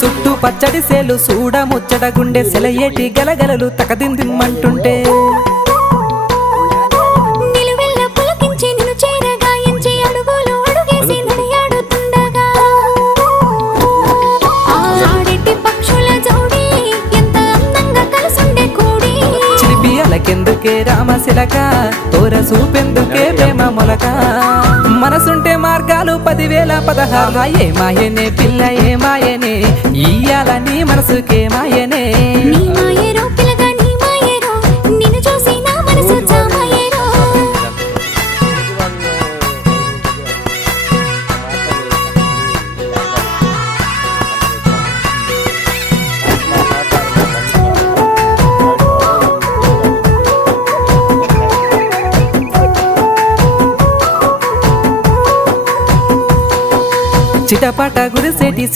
చుట్టూ పచ్చడి సేలు చూడ ముచ్చట గుండె సెలయేటి గలగలలు తకదిందిమ్మంటుంటే నిలువెల్ల పులకించి నిన్ను చేరగాయించి అడుగులు అడుగేసి నడియాడుతుండగా ఆడెట్టి పక్షుల జోడి ఎంత అందంగా కలుసుండే కూడి చిలిపి అలకెందుకే రామశిలక తోర చూపెందుకే ప్రేమ మొలక మనసుంటే మార్గాలు 10,016 ఏ మాయనే పిల్ల ఏ మాయనే ఇయ్యాల నీ మనసుకే మాయనే నీ మాయేరో పిల్లగా నీ మాయేరో నిన్ను చూసి నా మనసు జామాయేరో చిటపట గురిసేటి